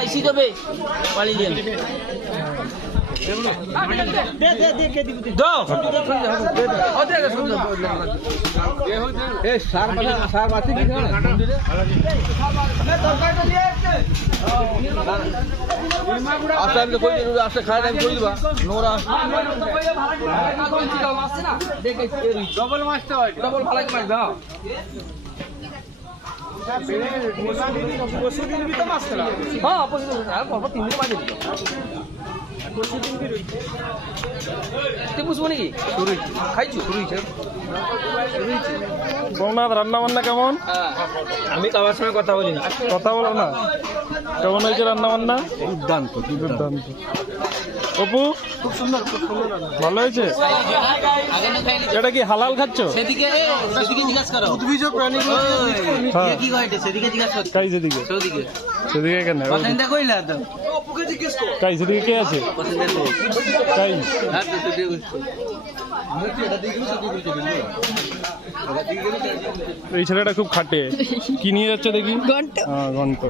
আইসি যাবে পালিয়ে যান ডবল মাছটা হয় ডবল ফালাক মাছ দাও হ্যাঁ পরশু আর পরপর 3 দিন বাজে তুই বুঝবো নাকি খাইছু সোমনাথ রান্না বান্না কেমন? আমি খাওয়ার সময় কথা বলি না কথা বলো না। কেমন হয়েছে রান্না বান্না? দুর্দান্ত দুর্দান্ত। অপু খুব সুন্দর ভালো হয়েছে? এটা কি হালাল খাচ্ছ? সেদিকে জিজ্ঞাসা করো উদ্ভিজ প্রাণীগুলো কি হয় সেদিকে জিজ্ঞাসা করো কাই সেদিকে? সেদিকে সেদিকে কেন? পছন্দ কইলা তো কাই সেদিকে কে আছে? কাই এই ছেলেটা খুব খাটে। কি নিয়ে যাচ্ছে দেখি? ঘন্টা।